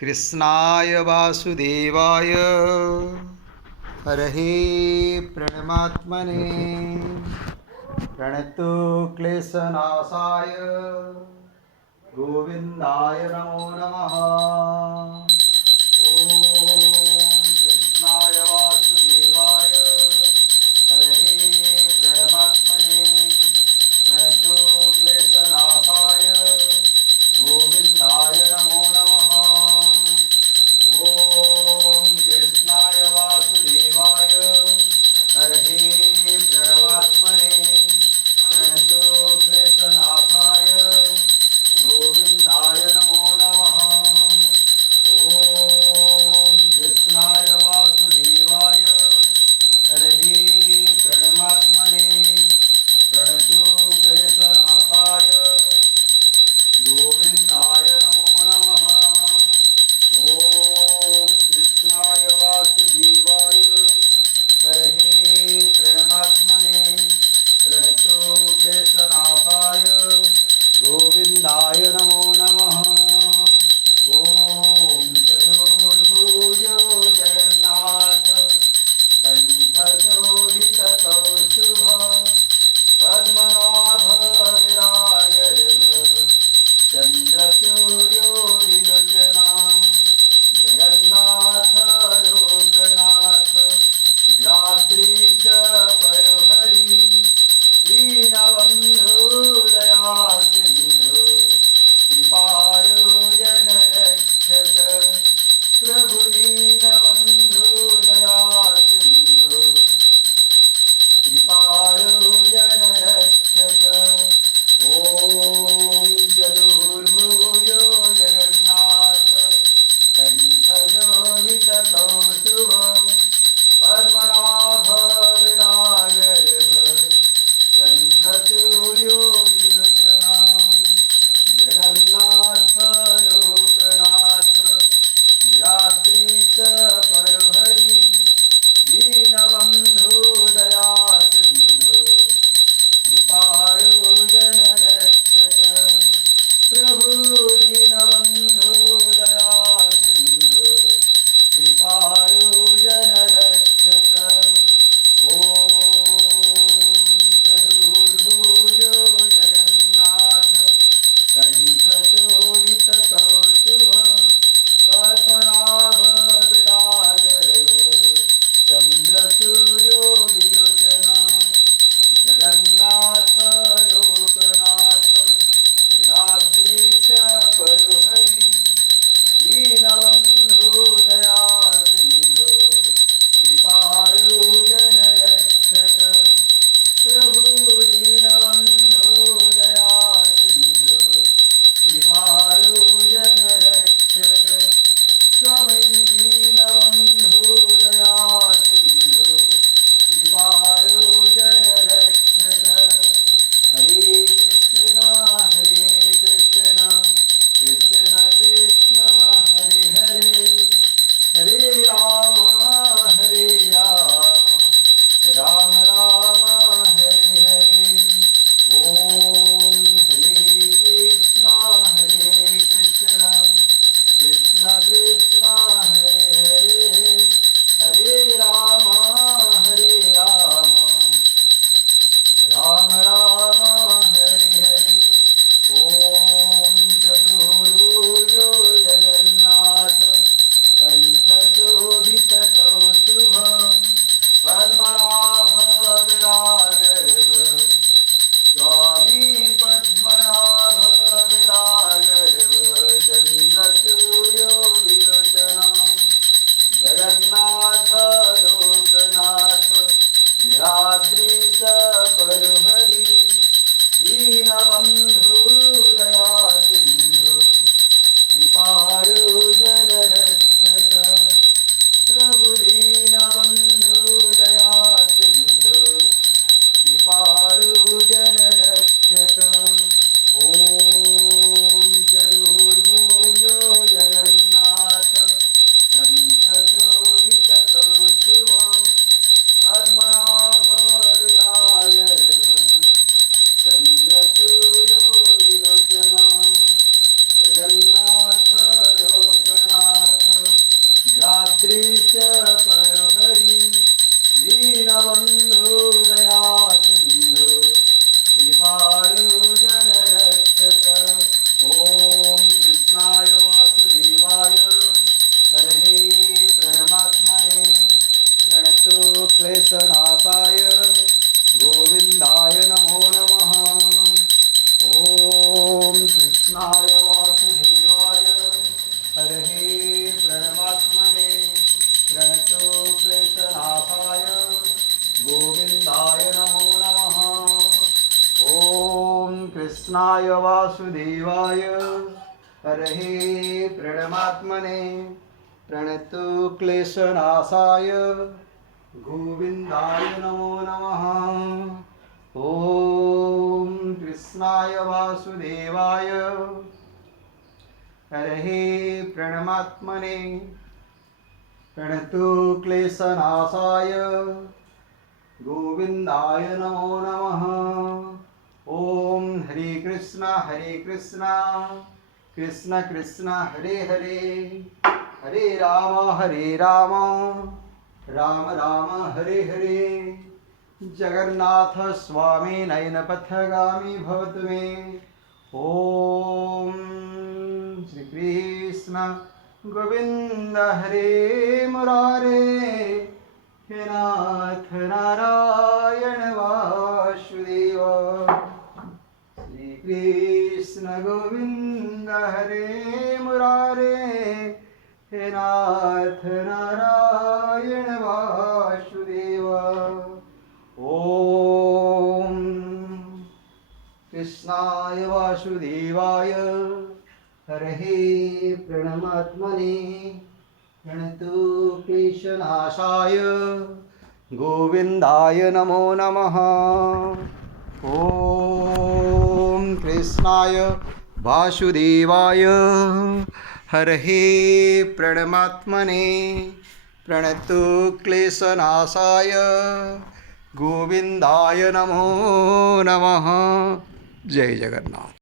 कृष्णाय वासुदेवाय हरहे प्रणमात्मने प्रणतो क्लेशनाशाय गोविंदाय नमो नमः। ओम कृष्णाय वासुदेवाय हरहे प्रणमात्मने प्रणतो क्लेशनाशाय गोविंदाय नमो नमः। ओम कृष्णाय वासुदेवाय हरहे प्रणमात्मने प्रणतो क्लेशनाशाय गोविंदाय नमो नमः। ओम कृष्णाय वासुदेवाय हरहे प्रणमात्मने प्रणतो क्लेशनाशाय गोविंदाय नमो नमः। ओम कृष्णाय वासुदेवाय हरहे प्रणमात्मने प्रणतो क्लेशनाशाय गोविंदाय नमो नमः। ओम चतुर्भुज जगन्नाथ कंठशोभितकौस्तुभ पद्मनाभ विराज चंद्रसूर्यो विलोचना जगन्नाथ लोकनाथ नीलाद्रीश परहरि दीनबंधु कृष्णाय वासुदेवाय हरये प्रणमात्मने प्रणतु क्लेशनाशाय गोविन्दाय नमो नमः। ॐ कृष्णाय वासुदेवाय हरये प्रणमात्मने प्रणतु क्लेशनाशाय गोविन्दाय नमो नमः। ॐ हरे कृष्ण कृष्ण कृष्ण हरे हरे हरे राम राम राम हरे हरे। जगन्नाथ स्वामी नयनपथगामी भवतु मे। ॐ श्री कृष्ण गोविंद हरे मुरारे हे नाथ नारायण वासुदेव। श्री कृष्ण गोविंद हरे मुरारे हे नाथ नारायण वासुदेव। ॐ कृष्णाय वासुदेवाय हरये प्रणमात्मने प्रणतु क्लेशनाशाय गोविन्दाय नमो नमः। ॐ कृष्णाय वासुदेवाय हरये प्रणमात्मने प्रणतु क्लेशनाशाय गोविन्दाय नमो नमः। जय जगन्नाथ।